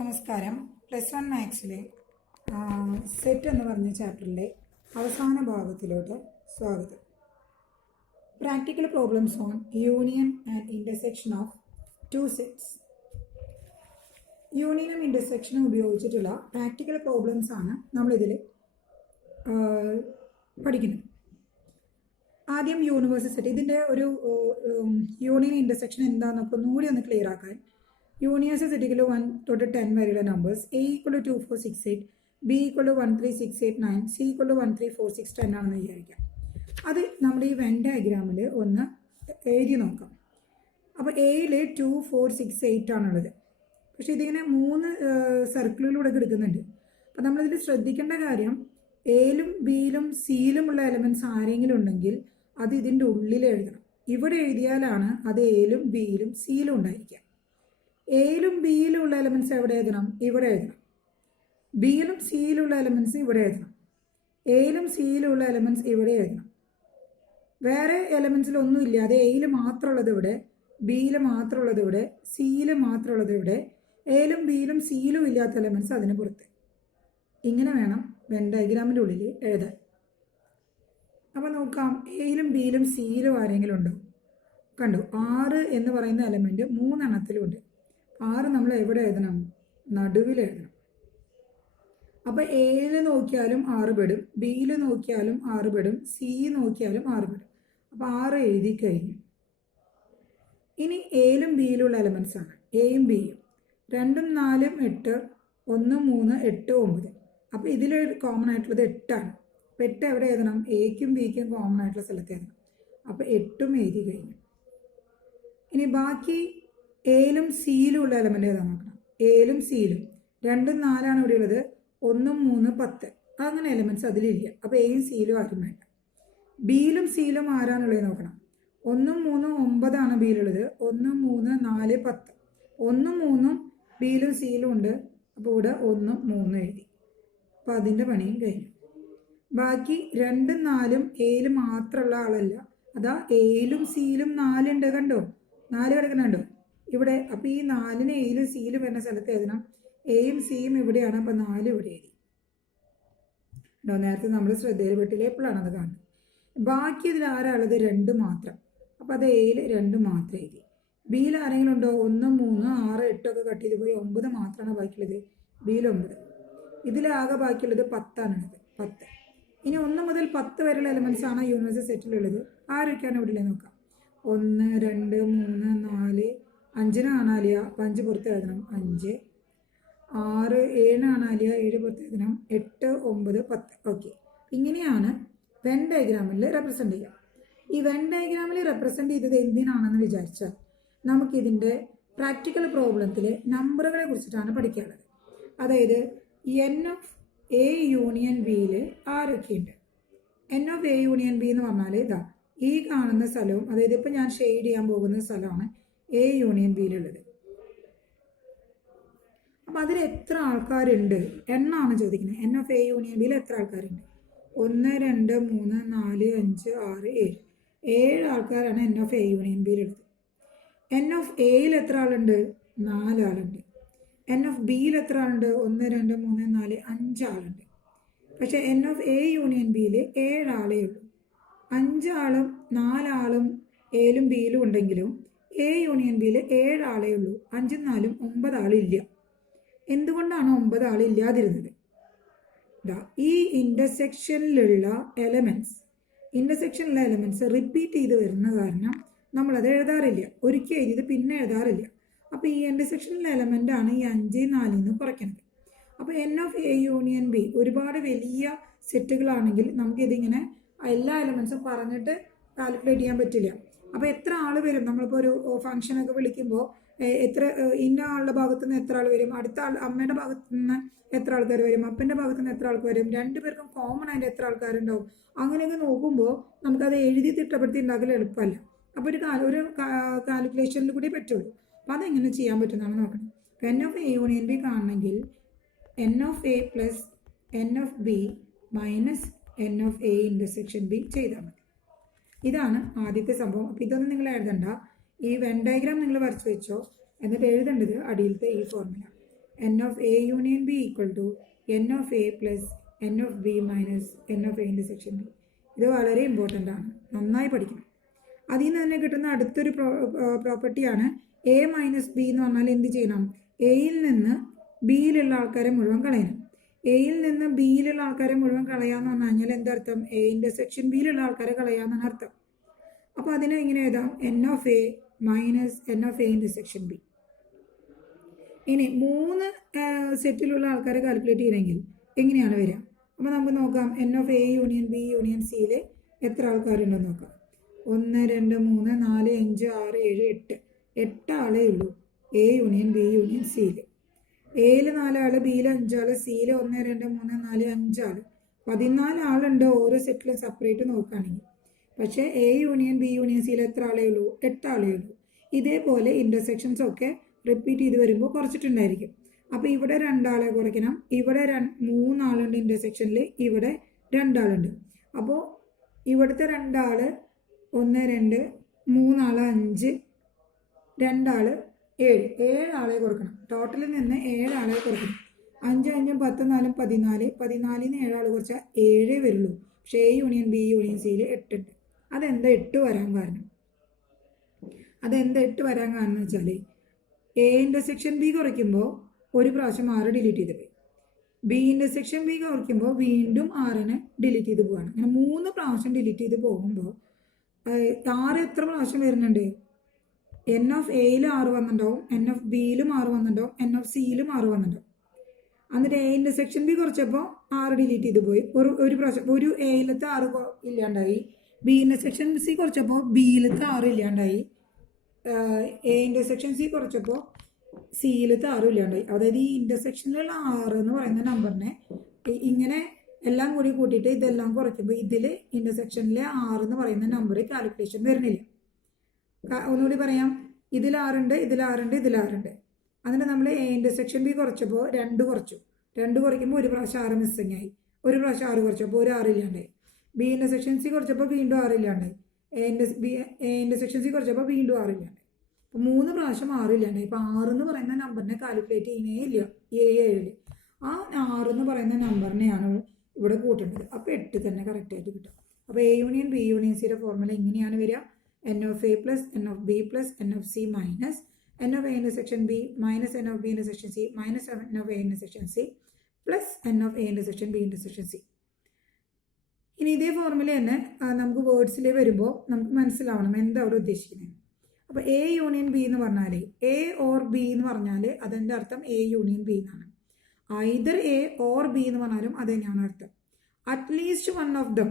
നമസ്കാരം. +1 മാത്സിലെ സെറ്റ് എന്ന് പറഞ്ഞ ചാപ്റ്ററിലെ അവസാന ഭാഗത്തിലോട്ട് സ്വാഗതം. Practical problems on union and intersection of two sets. യൂണിയനും ഇൻ്റർസെക്ഷനും ഉപയോഗിച്ചിട്ടുള്ള പ്രാക്ടിക്കൽ പ്രോബ്ലംസ് ആണ് നമ്മളിതിൽ പഠിക്കുന്നത്. ആദ്യം യൂണിവേഴ്സൽ സെറ്റ്, ഇതിൻ്റെ ഒരു യൂണിയൻ ഇൻ്റർസെക്ഷൻ എന്താണെന്നൊക്കെ ഒന്നുകൂടി ഒന്ന് ക്ലിയർ ആക്കാൻ. യൂണിവേഴ്സൽ സെറ്റിൽ 1 തൊട്ട് 10 വരെയുള്ള നമ്പേഴ്സ് A = 2, 4, 6, 8, B = 1, 3, 6, 8, 9, C = 1, 3, 4, 6, 10 ആണെന്ന് വിചാരിക്കാം. അത് നമ്മുടെ ഈ വെൻ ഡയഗ്രാമിൽ ഒന്ന് എഴുതി നോക്കാം. അപ്പോൾ എയിൽ 2, 4, 6, 8 ആണുള്ളത്. പക്ഷേ ഇതിങ്ങനെ 3 സർക്കിളിലൂടെ എടുക്കുന്നുണ്ട്. അപ്പോൾ നമ്മളിതിൽ ശ്രദ്ധിക്കേണ്ട കാര്യം, എയിലും ബിയിലും സിയിലുമുള്ള എലമെൻറ്റ്സ് ആരെങ്കിലും ഉണ്ടെങ്കിൽ അത് ഇതിൻ്റെ ഉള്ളിൽ എഴുതണം. ഇവിടെ എഴുതിയാലാണ് അത് എയിലും ബിയിലും സിയിലും ഉണ്ടായിരിക്കുക. എയിലും ബിയിലും ഉള്ള എലമെൻറ്റ്സ് എവിടെ എഴുതണം? ഇവിടെ എഴുതണം. ബിയിലും സിയിലുള്ള എലമെൻറ്റ്സ് ഇവിടെ എഴുതണം. എയിലും സിയിലുള്ള എലമെൻറ്റ്സ് ഇവിടെ എഴുതണം. വേറെ എലമെൻറ്റ്സിലൊന്നും ഇല്ലാതെ എയിൽ മാത്രമുള്ളത് ഇവിടെ, ബിയിൽ മാത്രമുള്ളത് ഇവിടെ, സിയിൽ മാത്രമുള്ളത് ഇവിടെ, എയിലും ബിയിലും സിയിലും ഇല്ലാത്ത എലമെൻറ്റ്സ് അതിന് പുറത്ത്. ഇങ്ങനെ വേണം വെൻ ഡയഗ്രാമിൻ്റെ ഉള്ളിൽ എഴുതാൻ. അപ്പോൾ നോക്കാം, എയിലും ബിയിലും സിയിലും ആരെങ്കിലും ഉണ്ടോ? കണ്ടു, 6 എന്ന് പറയുന്ന എലമെൻറ്റ് 3 എണ്ണത്തിലും ഉണ്ട്. 6 നമ്മൾ എവിടെ എഴുതണം? നടുവിൽ എഴുതണം. അപ്പോൾ എയിൽ നോക്കിയാലും 6 പെടും, ബിയിൽ നോക്കിയാലും 6 പെടും, സി നോക്കിയാലും 6 പെടും. അപ്പോൾ 6 എഴുതി കഴിഞ്ഞു. ഇനി എയിലും ബിയിലുള്ള എലമെൻറ്റ്സ് ആണ് എയും ബിയും. 2ഉം 4ഉം 8, 1, 3, 8, 9. അപ്പോൾ ഇതിൽ കോമൺ ആയിട്ടുള്ളത് 8 ആണ്. അപ്പോൾ 8 എവിടെ എഴുതണം? എക്കും ബിക്കും കോമൺ ആയിട്ടുള്ള സ്ഥലത്ത് എഴുതണം. അപ്പോൾ 8ഉം എഴുതി കഴിഞ്ഞു. ഇനി ബാക്കി എയിലും സിയിലും ഉള്ള എലമെൻ്റ് ഏതാ നോക്കണം. എയിലും സിയിലും 2ഉം 4ആണ് ഇവിടെ ഉള്ളത്, 1, 3, 10. അങ്ങനെ എലമെൻറ്റ്സ് അതിലില്ല. അപ്പോൾ എയും സിയിലും ആരും വേണ്ട. ബിയിലും സിയിലും ആരാണുള്ളത് നോക്കണം. 1, 3, 9 ബിയിലുള്ളത്. 1, 3, 4, 10. 1, 3 ബിയിലും സിയിലും ഉണ്ട്. അപ്പോൾ ഇവിടെ 1, 3 എഴുതി. അപ്പോൾ അതിൻ്റെ പണിയും കഴിഞ്ഞു. ബാക്കി 2ഉം 4ഉം എയിൽ മാത്രമുള്ള ആളല്ല. അതാ എയിലും സിയിലും 4 ഉണ്ട്. കണ്ടോ, 4 കിടക്കുന്നുണ്ടോ ഇവിടെ? അപ്പോൾ ഈ 4ന് എയിലും സിയിലും വരുന്ന സ്ഥലത്ത് എഴുതണം. എയും സിയും ഇവിടെയാണ്. അപ്പോൾ 4 ഇവിടെ എഴുതി. നേരത്തെ നമ്മൾ ശ്രദ്ധയിൽ പെട്ടില്ല, എപ്പോഴാണ് അത് കാണുന്നത്. ബാക്കി ഇതിൽ ആരാളുള്ളത്? 2 മാത്രം. അപ്പോൾ അത് എയിൽ 2 മാത്രം എഴുതി. ബിയിൽ ആരെങ്കിലും ഉണ്ടോ? 1, 3, 6, 8 ഒക്കെ കട്ട് ചെയ്ത് പോയി 9 മാത്രമാണ് ബാക്കിയുള്ളത്. ബിയിൽ 9. ഇതിലാകെ ബാക്കിയുള്ളത് 10 ആണുള്ളത്. 10. ഇനി 1 മുതൽ 10 വരെയുള്ള എലമെൻറ്റ്സ് ആണ് യൂണിവേഴ്സൽ സെറ്റിലുള്ളത്. ആരൊക്കെയാണ് ഇവിടെ നോക്കാം. 1, 2, 3, 4, 5 കാണാലിയ. 5 പുറത്ത് എഴുതണം. 5, 6, 7 കാണാലിയ. 7 പുറത്ത് എഴുതണം. 8, 9, 10. ഓക്കെ, ഇങ്ങനെയാണ് വെൻ ഡയഗ്രാമിൽ റെപ്രസെൻ്റ് ചെയ്യുക. ഈ വെൻ ഡയഗ്രാമിൽ റെപ്രസെൻ്റ് ചെയ്തത് എന്തിനാണെന്ന് വിചാരിച്ചാൽ നമുക്കിതിൻ്റെ പ്രാക്ടിക്കൽ പ്രോബ്ലത്തിൽ നമ്പറുകളെ കുറിച്ചിട്ടാണ് പഠിക്കാനുള്ളത്. അതായത് എൻ ഓഫ് എ യൂണിയൻ ബിയിൽ ആരൊക്കെയുണ്ട്? N of A union B എന്ന് പറഞ്ഞാൽ ഇതാ ഈ കാണുന്ന സ്ഥലവും, അതായത് ഇപ്പം ഞാൻ ഷെയ്ഡ് ചെയ്യാൻ പോകുന്ന സ്ഥലമാണ് എ യൂണിയൻ ബിയിലുള്ളത്. അപ്പം അതിൽ എത്ര ആൾക്കാരുണ്ട് എന്നാണ് ചോദിക്കുന്നത്. എൻ ഓഫ് എ യൂണിയൻ ബിയിൽ എത്ര ആൾക്കാരുണ്ട്? 1, 2, 3, 4, 5, 6, 7. 7 ആൾക്കാരാണ് എൻ ഓഫ് എ യൂണിയൻ ബിയിലുള്ളത്. എൻ ഓഫ് എയിൽ എത്ര ആളുണ്ട്? 4 ആളുണ്ട്. എൻ ഓഫ് ബിയിൽ എത്ര ആളുണ്ട്? 1, 2, 3, 4, 5 ആളുണ്ട്. പക്ഷേ എൻ ഓഫ് എ യൂണിയൻ ബിയിൽ 7 ആളേ ഉള്ളൂ. 5 ആളും 4 ആളും എയിലും ബിയിലും ഉണ്ടെങ്കിലും എ യൂണിയൻ ബിയിൽ 7 ആളേ ഉള്ളൂ. 5ഉം 4ഉം 9 ആളില്ല. എന്തുകൊണ്ടാണ് 9 ആളില്ലാതിരുന്നത്? ഈ ഇൻ്റർസെക്ഷനിലുള്ള എലമെൻറ്റ്സ് റിപ്പീറ്റ് ചെയ്ത് വരുന്ന കാരണം നമ്മളത് എഴുതാറില്ല. ഒരിക്കൽ എഴുതിയത് പിന്നെ എഴുതാറില്ല. അപ്പോൾ ഈ ഇൻ്റർസെക്ഷനിലെ എലമെൻ്റ് ആണ് ഈ 5, 4 നിന്ന് കുറയ്ക്കുന്നത്. അപ്പോൾ N of A union B ഒരുപാട് വലിയ സെറ്റുകളാണെങ്കിൽ നമുക്കിതിങ്ങനെ എല്ലാ എലമെൻറ്റ്സും പറഞ്ഞിട്ട് കാൽക്കുലേറ്റ് ചെയ്യാൻ പറ്റില്ല. അപ്പോൾ എത്ര ആൾ വരും? നമ്മളിപ്പോൾ ഒരു ഫംഗ്ഷനൊക്കെ വിളിക്കുമ്പോൾ എത്ര ഇന്ന ആളുടെ ഭാഗത്തു നിന്ന് എത്ര ആൾ വരും, അടുത്ത ആൾ അമ്മയുടെ ഭാഗത്തു നിന്ന് എത്ര ആൾക്കാർ വരും, അപ്പൻ്റെ ഭാഗത്തു നിന്ന് എത്ര ആൾക്കാർ വരും, 2 പേർക്കും കോമൺ ആയിട്ട് എത്ര ആൾക്കാരുണ്ടാവും, അങ്ങനെയൊക്കെ നോക്കുമ്പോൾ നമുക്കത് എഴുതി തിട്ടപ്പെടുത്തി ഉണ്ടാക്കൽ എളുപ്പമല്ല. അപ്പോൾ ഒരു കാൽക്കുലേഷനിൽ കൂടി പറ്റുള്ളൂ. അപ്പോൾ അതെങ്ങനെ ചെയ്യാൻ പറ്റുന്നതാണ് നോക്കണം. N of A union B കാണണമെങ്കിൽ n of A plus N of B minus N of A intersection B ചെയ്താൽ മതി. ഇതാണ് ആദ്യത്തെ സംഭവം. അപ്പോൾ ഇതൊന്നും നിങ്ങൾ എഴുതണ്ട. ഈ വെൻ ഡയഗ്രാം നിങ്ങൾ വരച്ച് വെച്ചോ. എന്നിട്ട് എഴുതേണ്ടത് അടിയിലത്തെ ഈ formula N of A union B equal to N of A plus N of B minus N of A intersection B. ഇത് വളരെ ഇമ്പോർട്ടൻ്റ് ആണ്, നന്നായി പഠിക്കണം. അതിൽ നിന്ന് തന്നെ കിട്ടുന്ന അടുത്തൊരു പ്രോപ്പർട്ടിയാണ് എ മൈനസ് ബി എന്ന് പറഞ്ഞാൽ എന്ത് ചെയ്യണം? എയിൽ നിന്ന് ബിയിലുള്ള ആൾക്കാരെ മുഴുവൻ കളയണം. എയിൽ നിന്ന് ബിയിലുള്ള ആൾക്കാരെ മുഴുവൻ കളയാന്ന് പറഞ്ഞു കഴിഞ്ഞാൽ എന്തർത്ഥം? എ ഇൻ്റർസെക്ഷൻ ബിയിലുള്ള ആൾക്കാരെ കളയാന്നാണ് അർത്ഥം. അപ്പോൾ അതിനെ ഇങ്ങനെ എഴുതാം, N of A minus N of A intersection B. ഇനി 3 സെറ്റിലുള്ള ആൾക്കാരെ കാൽക്കുലേറ്റ് ചെയ്യണമെങ്കിൽ എങ്ങനെയാണ് വരിക? അപ്പോൾ നമുക്ക് നോക്കാം, N of A union B union സിയിൽ എത്ര ആൾക്കാരുണ്ടെന്ന് നോക്കാം. 1 2 3 4 5 6 7 8 ആളേ ഉള്ളൂ എ യൂണിയൻ ബി യൂണിയൻ സിയിൽ. എയിൽ 4 ആൾ, ബിയിൽ 5 ആൾ, സിയിൽ 1 2 3 4 5 ആൾ, 14 ആളുണ്ട് ഓരോ സെറ്റിലും സെപ്പറേറ്റ് നോക്കുകയാണെങ്കിൽ. പക്ഷേ എ യൂണിയൻ ബി യൂണിയൻ സിയിൽ എത്ര ആളേ ഉള്ളൂ? 8 ആളേ ഉള്ളൂ. ഇതേപോലെ ഇൻ്റർസെക്ഷൻസ് ഒക്കെ റിപ്പീറ്റ് ചെയ്ത് വരുമ്പോൾ കുറച്ചിട്ടുണ്ടായിരിക്കും. അപ്പോൾ ഇവിടെ 2 ആളെ കുറയ്ക്കണം. ഇവിടെ 3 ആളുണ്ട് ഇൻ്റർസെക്ഷനിൽ, ഇവിടെ 2 ആളുണ്ട്. അപ്പോൾ ഇവിടുത്തെ 2 ആൾ 1 2 3 ആൾ 5 2 ആൾ 7 ആളെ കുറക്കണം. ടോട്ടലിൽ നിന്ന് 7 ആളെ കുറക്കണം. 5 5 10 4 14, 14 7 ആൾ കുറച്ചാൽ 7 വരുള്ളൂ. പക്ഷേ എ യൂണിയൻ ബി യൂണിയൻ സിയിൽ 8 ഉണ്ട്. അതെന്താ 8 വരാൻ കാരണം? എന്ന് വെച്ചാൽ എ ഇൻ്റർസെക്ഷൻ ബി കുറയ്ക്കുമ്പോൾ ഒരു പ്രാവശ്യം 6 ഡിലീറ്റ് ചെയ്ത് പോയി. ബി ഇൻ്റർസെക്ഷൻ ബി കുറയ്ക്കുമ്പോൾ വീണ്ടും 6നെ ഡിലീറ്റ് ചെയ്ത് പോവാണ്. അങ്ങനെ 3 പ്രാവശ്യം ഡിലീറ്റ് ചെയ്ത് പോകുമ്പോൾ 6 എത്ര പ്രാവശ്യം വരുന്നുണ്ട്? എൻ ഓഫ് എയിൽ 6 വന്നിട്ടുണ്ടാവും, എൻ ഓഫ് ബിയിലും 6 വന്നിട്ടുണ്ടാവും, എൻ ഓഫ് സിയിലും 6 വന്നിട്ടുണ്ടാവും. എന്നിട്ട് എ ഇൻ്റർസെക്ഷൻ ബി കുറച്ചപ്പോൾ 6 ഡിലീറ്റ് ചെയ്ത് പോയി. ഒരു പ്രാവശ്യം ഒരു എയിലത്തെ 6 ഇല്ലാണ്ടായി. ബി ഇൻ്റർസെക്ഷൻ സി കുറച്ചപ്പോൾ ബിയിലത്തെ 6 ഇല്ലാണ്ടായി. എ ഇൻ്റർസെക്ഷൻ സി കുറച്ചപ്പോൾ സിയിലത്തെ 6 ഇല്ലാണ്ടായി. അതായത് ഈ ഇൻ്റർസെക്ഷനിലുള്ള 6 എന്ന് പറയുന്ന നമ്പറിനെ ഇങ്ങനെ എല്ലാം കൂടി കൂട്ടിയിട്ട് ഇതെല്ലാം കുറയ്ക്കുമ്പോൾ ഇതിൽ ഇൻ്റർസെക്ഷനിലെ 6 എന്ന് പറയുന്ന നമ്പർ കാൽക്കുലേഷൻ വരുന്നില്ല. ഒന്നുകൂടി പറയാം, ഇതിൽ 6 ഉണ്ട്, ഇതിൽ 6 ഉണ്ട്, ഇതിൽ 6 ഉണ്ട്. അതിന് നമ്മൾ എ ഇൻ്റർസെക്ഷൻ ബി കുറച്ചപ്പോൾ 2 കുറച്ചു. 2 കുറയ്ക്കുമ്പോൾ ഒരു പ്രാവശ്യം 6 മിസ്സിങ് ആയി. ഒരു പ്രാവശ്യം 6 കുറച്ചപ്പോൾ ഒരു 6 ഇല്ലാണ്ടായി. ബി ഇൻ്റർസെക്ഷൻ സി കുറച്ചപ്പോൾ വീണ്ടും 6 ഇല്ലാണ്ടായി. എ ഇൻ്റർസെക്ഷൻ സി കുറച്ചപ്പോൾ വീണ്ടും 6 ഇല്ലാണ്ടായി. അപ്പോൾ 3 പ്രാവശ്യം 6 ഇല്ലാണ്ടായി. ഇപ്പോൾ 6 എന്ന് പറയുന്ന നമ്പറിനെ കാൽക്കുലേറ്റ് ചെയ്യുന്നേ ഇല്ല ഈ 7. ആ 6 എന്ന് പറയുന്ന നമ്പറിനെയാണ് ഇവിടെ കൂട്ടേണ്ടത്. അപ്പോൾ 8 തന്നെ കറക്റ്റായിട്ട് കിട്ടും. അപ്പോൾ എ യൂണിയൻ ബി യൂണിയൻ സിയുടെ ഫോർമുല ഇങ്ങനെയാണ് വരിക: N of A plus N of B plus N of C minus N of A intersection B minus N of B intersection C minus N of A intersection C plus N of A intersection B intersection C. ഇനി ഇതേ formula തന്നെ നമുക്ക് വേർഡ്സിൽ വരുമ്പോൾ നമുക്ക് മനസ്സിലാവണം എന്താ അവിടെ ഉദ്ദേശിക്കുന്നത്. അപ്പോൾ എ യൂണിയൻ ബി എന്ന് പറഞ്ഞാൽ എ ഓർ ബി എന്ന് പറഞ്ഞാൽ അതിൻ്റെ അർത്ഥം എ യൂണിയൻ ബി എന്നാണ്. ഐദർ എ ഓർ ബി എന്ന് പറഞ്ഞാലും അത് തന്നെയാണ് അർത്ഥം. അറ്റ്ലീസ്റ്റ് വൺ ഓഫ് ദം,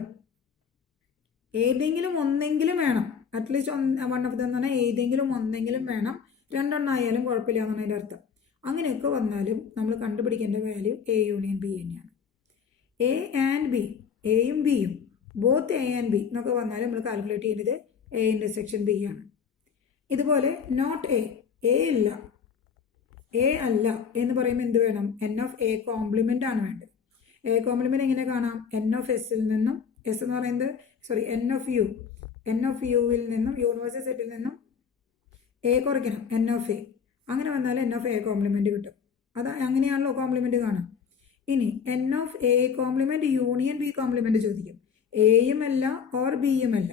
ഏതെങ്കിലും ഒന്നെങ്കിലും വേണം. അറ്റ്ലീസ്റ്റ് വൺ ഓഫ് ദം എന്ന് പറഞ്ഞാൽ ഏതെങ്കിലും ഒന്നെങ്കിലും വേണം. 2 എണ്ണം ആയാലും കുഴപ്പമില്ല എന്നാണ് അതിൻ്റെ അർത്ഥം. അങ്ങനെയൊക്കെ വന്നാലും നമ്മൾ കണ്ടുപിടിക്കേണ്ട വാല്യൂ എ യൂണിയൻ ബി തന്നെയാണ്. എ ആൻഡ് ബി, എയും ബിയും, ബോത്ത് എ ആൻഡ് ബി എന്നൊക്കെ വന്നാലും നമ്മൾ കാൽക്കുലേറ്റ് ചെയ്യുന്നത് എ ഇൻ്റർസെക്ഷൻ ബി ആണ്. ഇതുപോലെ നോട്ട് എ, എ അല്ല എന്ന് പറയുമ്പോൾ എന്ത് വേണം? എൻ ഓഫ് എ കോംപ്ലിമെൻ്റ് ആണ് വേണ്ടത്. എ കോംപ്ലിമെൻ്റ് എങ്ങനെ കാണാം? എൻ ഓഫ് എസിൽ നിന്നും, എസ് എന്ന് പറയുന്നത് എൻ ഓഫ് യുവിൽ നിന്നും യൂണിവേഴ്സൽ സെറ്റിൽ നിന്നും എ കുറയ്ക്കണം, എൻ ഓഫ് എ. അങ്ങനെ വന്നാൽ എൻ ഓഫ് എ കോംപ്ലിമെൻ്റ് കിട്ടും. അങ്ങനെയാണല്ലോ കോംപ്ലിമെൻ്റ് കാണാം. ഇനി N of A compliment union B compliment ചോദിക്കും. എയും അല്ല ഓർ ബിയും അല്ല.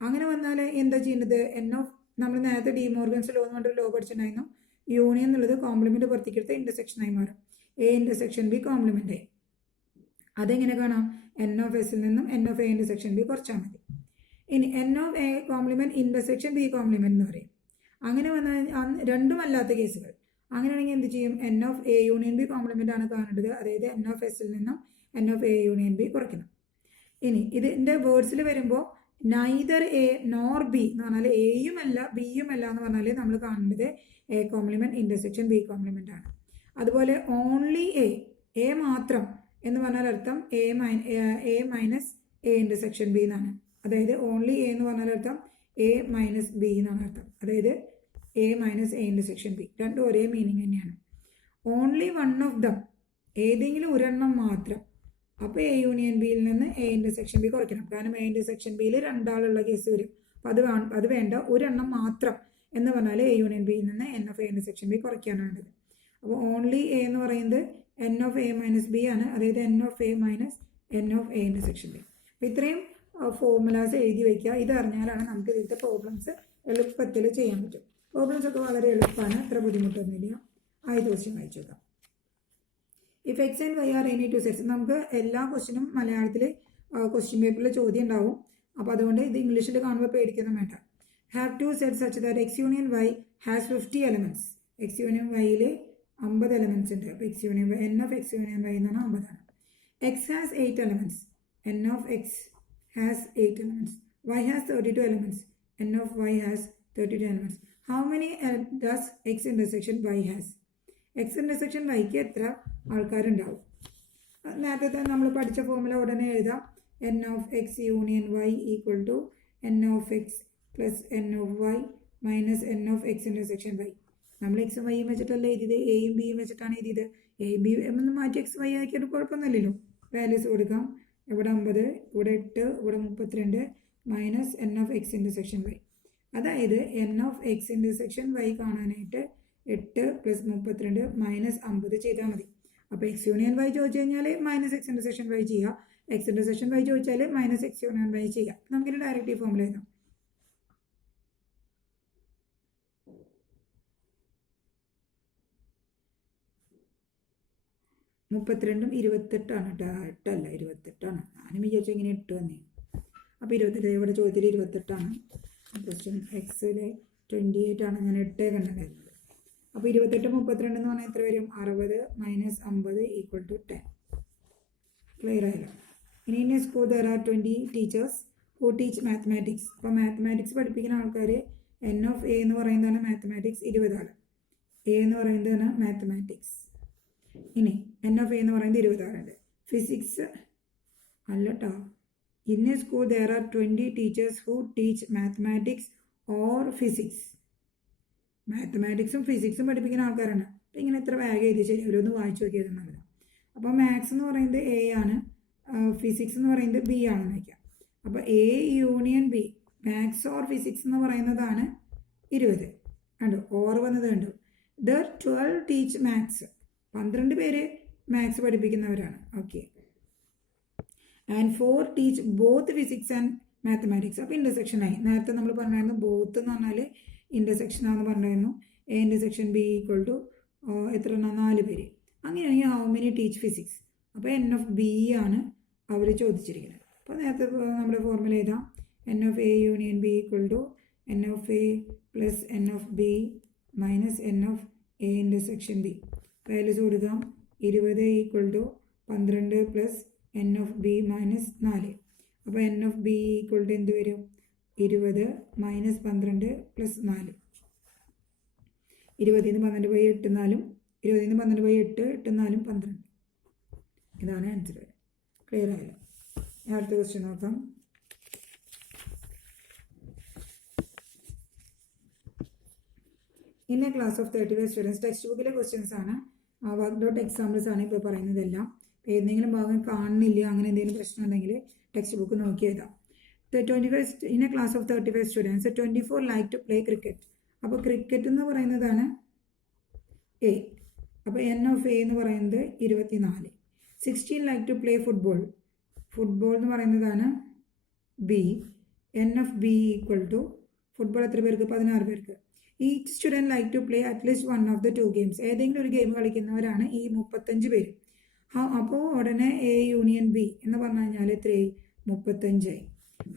അങ്ങനെ വന്നാൽ എന്താ ചെയ്യുന്നത്? എൻ ഓഫ്, നമ്മൾ നേരത്തെ ഡി മോർഗൻസ് ലോ എന്ന് പറഞ്ഞിട്ട് ലോ പഠിച്ചിട്ടുണ്ടായിരുന്നു. യൂണിയൻ എന്നുള്ളത് കോംപ്ലിമെൻ്റ് പുറത്തേക്കെടുത്ത് ഇൻ്റർസെക്ഷനായി മാറും. എ ഇൻ്റർസെക്ഷൻ ബി കോംപ്ലിമെൻ്റ് ആയി. അതെങ്ങനെ കാണാം? എൻ ഓഫ് എസിൽ നിന്നും N of A intersection B കുറച്ചാൽ മതി. ഇനി N of A compliment intersection B compliment എന്ന് പറയും. അങ്ങനെ വന്നാൽ രണ്ടും അല്ലാത്ത കേസുകൾ, അങ്ങനെയാണെങ്കിൽ എന്ത് ചെയ്യും? N of A union B compliment ആണ് കാണേണ്ടത്. അതായത് എൻ ഓഫ് എസിൽ നിന്നും N of A union B കുറയ്ക്കണം. ഇനി ഇതിൻ്റെ വേർഡ്സിൽ വരുമ്പോൾ നൈദർ എ നോർ ബി എന്ന് പറഞ്ഞാൽ എയും അല്ല ബിയും അല്ല എന്ന് പറഞ്ഞാൽ നമ്മൾ കാണേണ്ടത് A compliment intersection B compliment ആണ്. അതുപോലെ ഓൺലി എ മാത്രം എന്ന് പറഞ്ഞാൽ അർത്ഥം A minus A intersection B എന്നാണ്. അതായത് ഓൺലി എ എന്ന് പറഞ്ഞാൽ അർത്ഥം എ മൈനസ് ബി എന്നാണ് അർത്ഥം. അതായത് A minus A intersection B, രണ്ടും ഒരേ മീനിങ് തന്നെയാണ്. ഓൺലി വൺ ഓഫ് ദം, ഏതെങ്കിലും ഒരെണ്ണം മാത്രം. അപ്പോൾ എ യൂണിയൻ ബിയിൽ നിന്ന് എ ഇൻ്റർസെക്ഷൻ ബി കുറയ്ക്കണം. കാരണം എ ഇൻ്റർസെക്ഷൻ ബിയിൽ 2 ആളുള്ള കേസ് വരും. അപ്പോൾ അത് വേണ്ട, ഒരെണ്ണം മാത്രം എന്ന് പറഞ്ഞാൽ എ യൂണിയൻ ബിയിൽ നിന്ന് n of A intersection B കുറയ്ക്കാനാണ്. അപ്പോൾ ഓൺലി എ എന്ന് പറയുന്നത് n of A minus B ആണ്, അതായത് n of A minus N of A intersection B. അപ്പോൾ ഇത്രയും ഫോർമുലാസ് എഴുതി വയ്ക്കുക. ഇത് അറിഞ്ഞാലാണ് നമുക്ക് ഇതിലത്തെ പ്രോബ്ലംസ് എളുപ്പത്തിൽ ചെയ്യാൻ പറ്റും. പ്രോബ്ലംസ് ഒക്കെ വളരെ എളുപ്പമാണ്, അത്ര ബുദ്ധിമുട്ടൊന്നുമില്ല. ആദ്യത്തെ ക്വസ്റ്റ്യൻ വായിച്ചു നോക്കാം. If X and Y are any two sets, നമുക്ക് എല്ലാ ക്വസ്റ്റ്യനും മലയാളത്തിൽ ക്വസ്റ്റ്യൻ പേപ്പറിൽ ചോദ്യം ഉണ്ടാവും. അപ്പോൾ അതുകൊണ്ട് ഇത് ഇംഗ്ലീഷിൽ കാണുമ്പോൾ പേടിക്കൊന്നും വേണ്ട. Have to set such that X union Y has 50 elements. X union വൈയിൽ 50 എലമെൻറ്റ്സ് ഉണ്ട്. അപ്പോൾ X union Y, n of X union Y എന്നാണ് 50 ആണ്. X has 8 elements, n of X has 8 elements. Y has 32 elements, n of Y has 32 elements. How many does X intersection Y has? X intersection വൈക്ക് എത്ര ആൾക്കാരുണ്ടാവും? നേരത്തെ നമ്മൾ പഠിച്ച formula ഉടനെ എഴുതാം. N of X union Y equal to N of X plus N of Y minus N of X intersection Y. നമ്മൾ എക്സും വൈയും വെച്ചിട്ടല്ല എഴുതിയത്, എയും ബിയും വെച്ചിട്ടാണ് എഴുതിയത്. എ ബി എന്ന് മാറ്റി എക്സ് വൈ ആക്കിയിട്ട് കുഴപ്പമൊന്നുമില്ലല്ലോ. വാല്യൂസ് കൊടുക്കാം. ഇവിടെ 50, ഇവിടെ 8, ഇവിടെ 32 minus N of X intersection Y. അതായത് n of X intersection Y കാണാനായിട്ട് 8 പ്ലസ് 32 മൈനസ് 50 ചെയ്താൽ മതി. അപ്പോൾ എക്സ് യൂണിയൻ വൈ ചോദിച്ചു കഴിഞ്ഞാൽ മൈനസ് എക്സ് ഇൻ്റർസെക്ഷൻ വൈ ചെയ്യുക. എക്സ് ഇൻ്റർസെക്ഷൻ വൈ ചോദിച്ചാൽ മൈനസ് എക്സ് യൂണിയൻ വൈ ചെയ്യുക. നമുക്കിത് ഡയറക്റ്റ് ഈ ഫോമിൽ എഴുതാം. മുപ്പത്തിരണ്ടും 28ആണ് കേട്ടോ, 8 അല്ല 28ആണ്. ഞാനും വിചാരിച്ചു ഇങ്ങനെ 8 വന്നേ. അപ്പോൾ 28 ഇവിടെ ചോദ്യത്തിൽ 28ആണ്. ക്വസ്റ്റ്യൻ എക്സിൽ 28 ആണ്, ഞാൻ 8 കണ്ടിട്ടുണ്ടായിരുന്നത്. അപ്പോൾ 28 32 എന്ന് പറഞ്ഞാൽ എത്ര വരും? 60 മൈനസ് 50 ഈക്വൽ ടു 10. ക്ലിയർ ആയല്ലോ. ഇനി in school there are 20 teachers who teach mathematics. അപ്പോൾ മാത്തമാറ്റിക്സ് പഠിപ്പിക്കുന്ന ആൾക്കാർ എൻ ഓഫ് എ എന്ന് പറയുന്നതാണ് മാത്തമാറ്റിക്സ് 20 ആൾ. എ എന്ന് പറയുന്നതാണ് മാത്തമാറ്റിക്സ്. ഇനി എൻ ഓഫ് എ എന്ന് പറയുന്നത് 20 ആളുണ്ട്. ഫിസിക്സ് അല്ല കേട്ടോ. In a school there are 20 teachers who teach mathematics or physics. മാത്തമാറ്റിക്സും ഫിസിക്സും പഠിപ്പിക്കുന്ന ആൾക്കാരാണ്. അപ്പോൾ ഇങ്ങനെ എത്ര വേഗം എഴുതി ശരി ഓരോന്ന് വായിച്ചു നോക്കിയത് നല്ലതാണ്. അപ്പോൾ മാത്സ് എന്ന് പറയുന്നത് എ ആണ്, ഫിസിക്സ് എന്ന് പറയുന്നത് ബി ആണെന്ന് വയ്ക്കാം. അപ്പോൾ A union B, maths or physics എന്ന് പറയുന്നതാണ് 20. കണ്ടു ഓർ വന്നത് കണ്ടു. ദർ 12 ടീച്ച് മാത്സ്, 12 പേര് മാത്സ് പഠിപ്പിക്കുന്നവരാണ്. Okay. And 4 teach both physics and mathematics. അപ്പോൾ ഇൻ്റർസെക്ഷനായി. നേരത്തെ നമ്മൾ പറഞ്ഞായിരുന്നു ബോത്ത് എന്ന് പറഞ്ഞാൽ ഇൻ്റർസെക്ഷൻ ആണെന്ന് പറഞ്ഞായിരുന്നു. A intersection B equal to എത്ര എണ്ണം? 4 പേര്. അങ്ങനെയാണെങ്കിൽ ഹൗ മെനി ടീച്ച് ഫിസിക്സ്? അപ്പോൾ എൻ ഓഫ് ബി ആണ് അവർ ചോദിച്ചിരിക്കുന്നത്. അപ്പോൾ നേരത്തെ നമ്മുടെ ഫോർമുല എഴുതാം. N of A union B equal to N of A plus N of B minus N of A intersection B. Values കൊടുക്കാം. 20 equal to 12 plus N of B minus 4. അപ്പോൾ N of B equal to എന്ത് വരും? 20 minus 12 plus 4. 20 12 പോയി 8 4, 20 12 പോയി 8 8 4 12. ഇതാണ് answer. Clear ആയല്ലോ. അടുത്ത question നോക്കാം. In a class of 35 students, text ബുക്കിലെ ക്വസ്റ്റ്യൻസ് ആണ്, വർക്ക് ഡോട്ട് എക്സാമ്പിൾസ് ആണ് ഇപ്പോൾ പറയുന്നതെല്ലാം. ഏതെങ്കിലും ഭാഗം കാണുന്നില്ല, അങ്ങനെ എന്തെങ്കിലും പ്രശ്നം ഉണ്ടെങ്കിൽ ടെക്സ്റ്റ് ബുക്ക് നോക്കി എഴുതാം. In a class of 35 students 24 like to play cricket. അപ്പോൾ ക്രിക്കറ്റ് എന്ന് പറയുന്നതാണ് എ. അപ്പോൾ എൻ ഓഫ് എ എന്ന് പറയുന്നത് 24. 16 like to play football. Football എന്ന് പറയുന്നതാണ് B. N of B equal to football എത്ര പേർക്ക്? 16 പേർക്ക്. Each student like to play at least 1 of the 2 games. ഏതെങ്കിലും ഒരു ഗെയിം കളിക്കുന്നവരാണ് ഈ 35 പേര്. അപ്പോൾ ഉടനെ എ യൂണിയൻ ബി എന്ന് പറഞ്ഞു കഴിഞ്ഞാൽ എത്രയായി? 35 ആയി.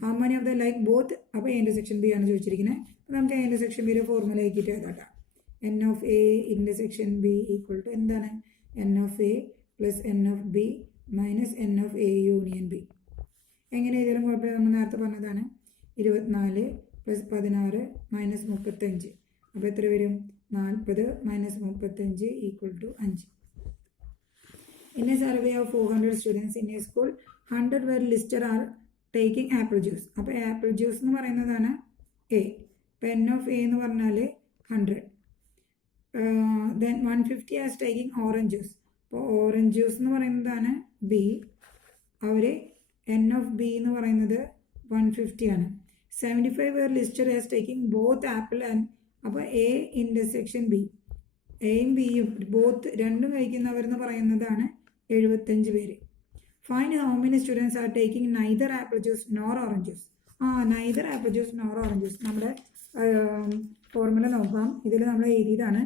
How many of the like both? അപ്പോൾ എ ഇൻ്റർസെക്ഷൻ ബി ആണ് ചോദിച്ചിരിക്കുന്നത്. അപ്പോൾ നമുക്ക് എ ഇൻ്റർസെക്ഷൻ ബിയുടെ ഫോർമുല ആക്കിയിട്ട് എഴുതാം. N of A intersection B equal to എന്താണ്? N of A plus N of B minus N of A union B. എങ്ങനെ എഴുതിയാലും കുഴപ്പമില്ല, നമ്മൾ നേരത്തെ പറഞ്ഞതാണ്. 24 പ്ലസ് 16 മൈനസ് 35. അപ്പോൾ എത്ര വരും? 40 minus 35 equal to 5. In a survey of 400 students in a school, 100 were listed are taking apple juice. അപ്പോൾ ആപ്പിൾ ജ്യൂസ് എന്ന് പറയുന്നതാണ് എ. അപ്പോൾ എൻ ഓഫ് എ എന്ന് പറഞ്ഞാൽ 100. Then 150 as taking orange juice. അപ്പോൾ ഓറഞ്ച് ജ്യൂസ് എന്ന് പറയുന്നതാണ് ബി. അവർ എൻ ഓഫ് ബി എന്ന് പറയുന്നത് 150 ആണ്. 75 were listed as taking both apple and, അപ്പോൾ എ ഇൻ്റർസെക്ഷൻ ബി. എയും ബിയും ബോത്ത് രണ്ടും കഴിക്കുന്നവരെന്ന് പറയുന്നതാണ് 75 പേര്. Find how many students are taking neither apple juice nor orange juice. Neither apple juice nor orange juice നമ്മുടെ ഫോർമുല നോക്കാം. ഇതിൽ നമ്മൾ എഴുതിയതാണ്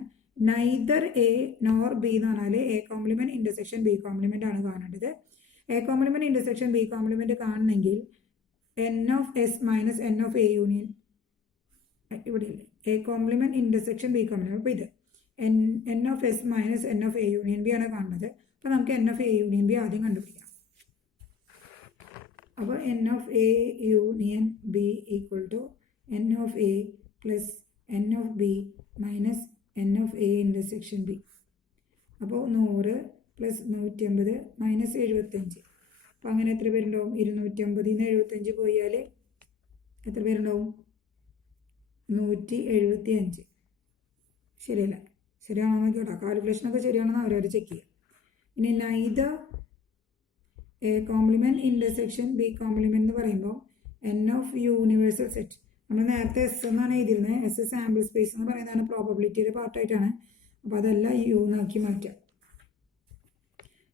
നൈദർ എ നോർ ബി എന്ന് പറഞ്ഞാൽ A complement intersection B complement ആണ് കാണേണ്ടത്. A complement intersection B complement കാണണമെങ്കിൽ n of S minus N of A union ഇവിടെ ഇല്ലേ A complement intersection B complement. അപ്പോൾ ഇത് n of S minus N of A union B ആണ് കാണുന്നത്. അപ്പോൾ നമുക്ക് n of A union B ആദ്യം കണ്ടുപിടിക്കാം. അപ്പോൾ N of A union B equal to N of A plus N of B minus N of A intersection B. അപ്പോൾ 100 plus 150 minus 75. അപ്പോൾ അങ്ങനെ എത്ര പേരുണ്ടാവും? 250 75 പോയാൽ എത്ര പേരുണ്ടാവും? 175. ശരിയല്ല? ശരിയാണോ നോക്കിയോട്ടോ. കാൽക്കുലേഷനൊക്കെ ശരിയാണെന്ന് അവരവർ ചെക്ക് ചെയ്യുക. ഇനി neither A complement intersection B complement എന്ന് പറയുമ്പോൾ എൻ ഓഫ് യൂണിവേഴ്സൽ സെറ്റ് നമ്മൾ നേരത്തെ എസ് എന്നാണ് എഴുതിയിരുന്നത്. എസ് സാമ്പിൾ സ്പേസ് എന്ന് പറയുന്നതാണ് പ്രോബബിലിറ്റിയുടെ പാർട്ടായിട്ടാണ്. അപ്പോൾ അതെല്ലാം യു എന്നാക്കി മാറ്റാം.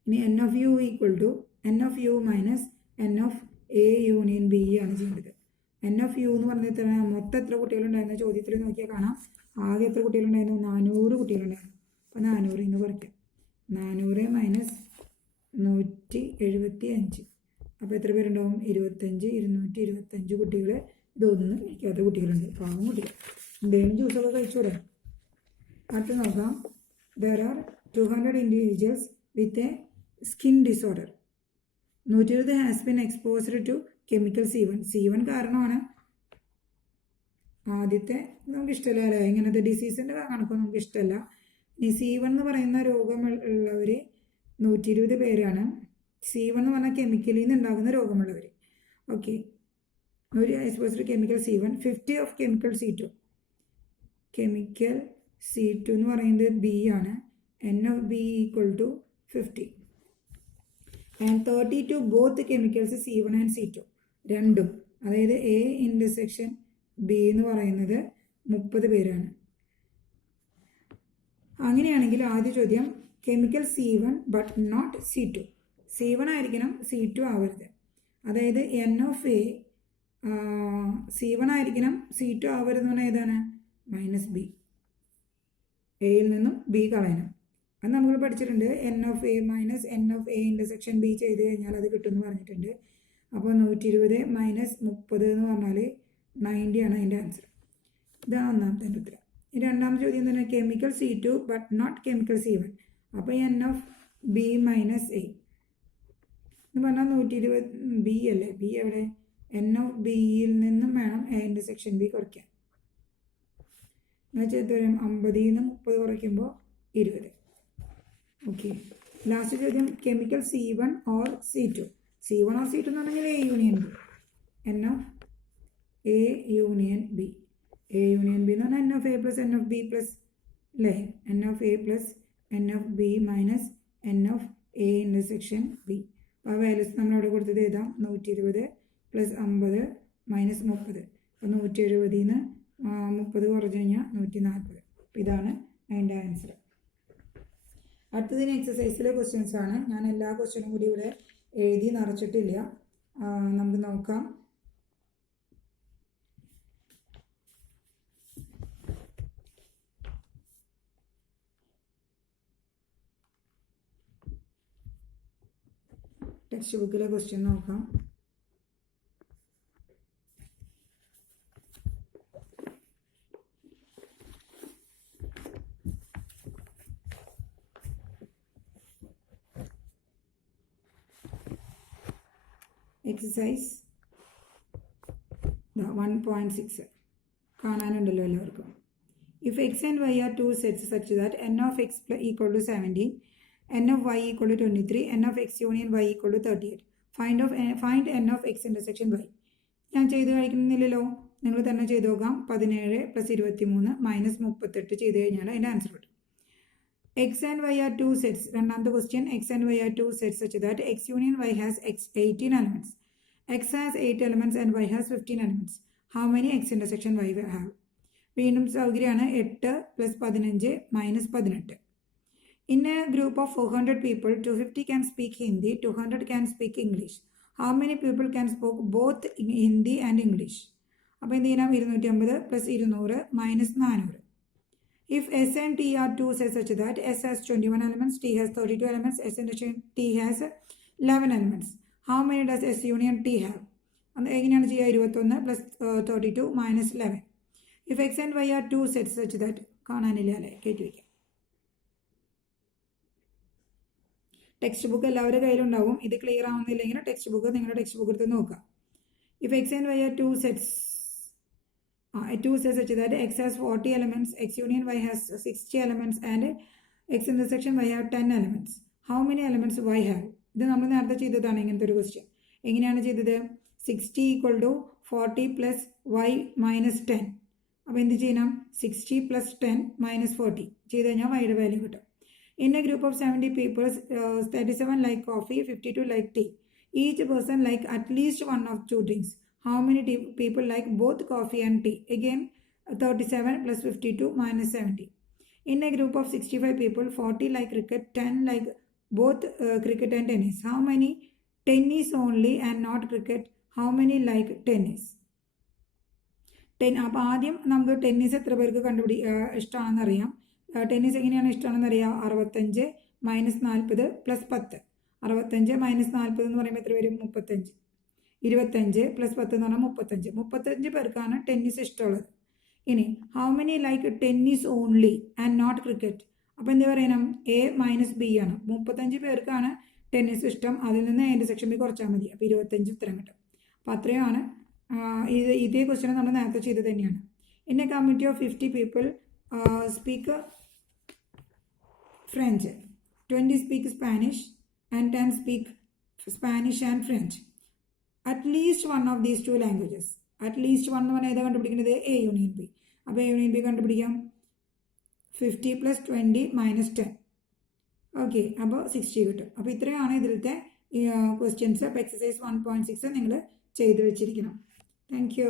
ഇനി N of U equal to N of U minus N of A union B ആണ് ചെയ്യേണ്ടത്. എൻ ഓഫ് യു എന്ന് പറഞ്ഞാൽ മൊത്തം എത്ര കുട്ടികളുണ്ടായിരുന്നു ചോദ്യത്തിൽ നോക്കിയാൽ കാണാം. ആകെ എത്ര കുട്ടികളുണ്ടായിരുന്നു? 400 കുട്ടികളുണ്ടായിരുന്നു. അപ്പോൾ 400 ഇന്ന് കുറയ്ക്കാം. 400 മൈനസ് 175. അപ്പോൾ എത്ര പേരുണ്ടാവും? 25 225 കുട്ടികൾ. ഇതൊന്നും കഴിക്കാത്ത കുട്ടികളുണ്ട്. പാവം കുട്ടികൾ. എന്തെങ്കിലും ജ്യൂസൊക്കെ കഴിച്ചൂടെ? അടുത്ത് നോക്കാം. There are 200 individuals with a skin disorder. 120 has been exposed to chemical C1. C1 കാരണമാണ്. ആദ്യത്തെ നമുക്ക് ഇഷ്ടമല്ല അല്ലേ? ഇങ്ങനത്തെ ഡിസീസിൻ്റെ കണക്കൊന്നും നമുക്ക് ഇഷ്ടമല്ല. ഇനി C1 എന്ന് പറയുന്ന രോഗമുള്ളവർ 120 പേരാണ്. C1 എന്ന് പറഞ്ഞാൽ കെമിക്കലിൽ നിന്ന് ഉണ്ടാകുന്ന രോഗമുള്ളവർ. ഓക്കെ, ഒരു exposed chemical C1. 50 of chemical C2. Chemical C2 എന്ന് പറയുന്നത് ബി ആണ്. N of B equal to 50 and 30 to both chemicals C1 and C2 രണ്ടും. അതായത് എ ഇൻ്റർസെക്ഷൻ ബി എന്ന് പറയുന്നത് 30 പേരാണ്. അങ്ങനെയാണെങ്കിൽ ആദ്യ ചോദ്യം chemical C1 but not C2. C1 ആയിരിക്കണം, C2 ആവരുത്. അതായത് എൻ ഓഫ് എ C1 ആയിരിക്കണം, C2 ആവരുതെന്ന് പറഞ്ഞാൽ ഏതാണ്? Minus B. എയിൽ നിന്നും ബി കളയണം. അത് നമ്മൾ പഠിച്ചിട്ടുണ്ട്. N of A minus N of A intersection B ചെയ്ത് കഴിഞ്ഞാൽ അത് കിട്ടുമെന്ന് പറഞ്ഞിട്ടുണ്ട്. അപ്പോൾ 120 മൈനസ് 30 എന്ന് പറഞ്ഞാൽ 90 ആണ് അതിൻ്റെ ആൻസർ. ഇതാണ് ഒന്നാമത്തെ ഉത്തരം. രണ്ടാമത്തെ ചോദ്യം തന്നെ chemical C2 but not chemical C1. അപ്പോൾ N of B minus A എന്ന് പറഞ്ഞാൽ 120 ബി അല്ലേ? ബി എവിടെ? എൻ ഓഫ് ബിയിൽ നിന്നും വേണം എ ഇൻ്റർസെക്ഷൻ ബി കുറയ്ക്കാൻ. എന്നുവെച്ചാൽ എത്ര വരും? 50 നിന്ന് 30 കുറയ്ക്കുമ്പോൾ 20. ഓക്കെ, ലാസ്റ്റ് ചോദ്യം chemical C1 or C2. C1 or C2 എന്ന് പറഞ്ഞാൽ A union B. N of A union B. A union B എന്ന് പറഞ്ഞാൽ n of A plus N of B plus അല്ലേ? N of A plus N of B minus N of A intersection B. അപ്പോൾ ആ values നമ്മളവിടെ കൊടുത്തത് എഴുതാം. 120 plus 50 minus 30. അപ്പോൾ 170 നിന്ന് 30 കുറച്ച് കഴിഞ്ഞാൽ 140. അപ്പോൾ ഇതാണ് അതിൻ്റെ ആൻസർ. അടുത്തതിന് എക്സസൈസിലെ ക്വസ്റ്റ്യൻസ് ആണ്. ഞാൻ എല്ലാ ക്വസ്റ്റ്യനും കൂടി ഇവിടെ എഴുതി നിറച്ചിട്ടില്ല. നമുക്ക് നോക്കാം. ടെക്സ്റ്റ് ബുക്കിലെ ക്വസ്റ്റ്യൻ നോക്കാം. എക്സസൈസ് 1.6 കാണാനുണ്ടല്ലോ എല്ലാവർക്കും. If X and Y are two sets such that N of X equal to 17, N of Y equal to 23, N of X union Y equal to 38. Find N of X intersection Y. ഞാൻ ചെയ്ത് കഴിക്കുന്നില്ലല്ലോ, നിങ്ങൾ തന്നെ ചെയ്ത് നോക്കാം. 17 plus 23 minus 38 ചെയ്ത് കഴിഞ്ഞാൽ അതിൻ്റെ answer കിട്ടും. X and Y are two sets. രണ്ടാമത്തെ question X and Y are two sets such that X union Y has 18 elements. X has 8 elements and Y has 15 elements. How many X intersection Y have? വീണ്ടും സൗകര്യമാണ്. 8 plus 15 minus 18. In a group of 400 people, 250 can speak Hindi, 200 can speak English. How many people can speak both Hindi and English? അപ്പോൾ എന്ത് ചെയ്യണം 250 plus 200 minus 400. If S and T are two sets such that S has 21 elements, T has 32 elements, S and T has 11 elements. How many does S union T have? അത് എങ്ങനെയാണ് ചെയ്യുക 21 plus 32 minus 11. If X and Y are two sets such that കാണാനില്ല അല്ലേ കയറ്റി വയ്ക്കാം. Text book എല്ലാവരുടെ കയ്യിലുണ്ടാവും. ഇത് clear ആവുന്നില്ലെങ്കിൽ text book നിങ്ങളുടെ ടെക്സ്റ്റ് ബുക്ക് എടുത്ത് നോക്കുക. If X and Y are two sets such that X has 40 elements, X union Y has 60 elements and X intersection Y have 10 elements. How many elements Y have? ഇത് നമ്മൾ നേരത്തെ ചെയ്തതാണ് ഇങ്ങനത്തെ ഒരു question. എങ്ങനെയാണ് ചെയ്തത്? 60 = 40 പ്ലസ് Y മൈനസ് 10. അപ്പോൾ എന്ത് ചെയ്യണം? 60 പ്ലസ് 10 മൈനസ് 40 ചെയ്ത് കഴിഞ്ഞാൽ Yയുടെ വാല്യൂ കിട്ടും. In a group of 70 people, 37 like coffee, 52 like tea. Each person like at least one of two drinks. How many people like both coffee and tea? Again, 37 plus 52 minus 70. In a group of 65 people, 40 like cricket, 10 like both cricket and tennis. How many tennis only and not cricket? How many like tennis? അപ്പോൾ ആദ്യം നമുക്ക് tennis എത്ര പേർക്ക് ഇഷ്ടമാണെന്നറിയാം. Tennis എങ്ങനെയാണ് ഇഷ്ടമാണെന്ന് അറിയാം. 65 minus 40 plus 10. 65 minus 40 എന്ന് പറയുമ്പോൾ എത്ര വരും? 35. 25 പ്ലസ് 10 എന്ന് പറഞ്ഞാൽ 35. 35 പേർക്കാണ് ടെന്നീസ് ഇഷ്ടമുള്ളത്. ഇനി how many like tennis only and not cricket? അപ്പോൾ എന്ത് പറയണം? A മൈനസ് B ആണ്. 35 പേർക്കാണ് ടെന്നീസ് ഇഷ്ടം. അതിൽ നിന്ന് അതിൻ്റെ സെക്ഷൻ ബി കുറച്ചാൽ മതി. അപ്പോൾ 25 ഉത്തരം കിട്ടും. അപ്പോൾ അത്രയുമാണ്. ഇതേ ക്വസ്റ്റ്യൻ നമ്മൾ നേരത്തെ ചെയ്തത് തന്നെയാണ്. In A committee of 50 people speak French, 20 speak Spanish and 10 speak Spanish and French. At least one of these two languages. At least one എന്ന് പറഞ്ഞാൽ ഏതാ കണ്ടുപിടിക്കുന്നത്? A union B. അപ്പോൾ A യൂണിയൻ B കണ്ടുപിടിക്കാം. 50 പ്ലസ് 20 മൈനസ് 10. ഓക്കെ, അപ്പോൾ 60 കിട്ടും. അപ്പോൾ ഇത്രയാണ് ഇതിലത്തെ ക്വസ്റ്റ്യൻസ്. അപ്പോൾ എക്സസൈസ് 1.6 നിങ്ങൾ ചെയ്ത് വെച്ചിരിക്കണം. Thank U.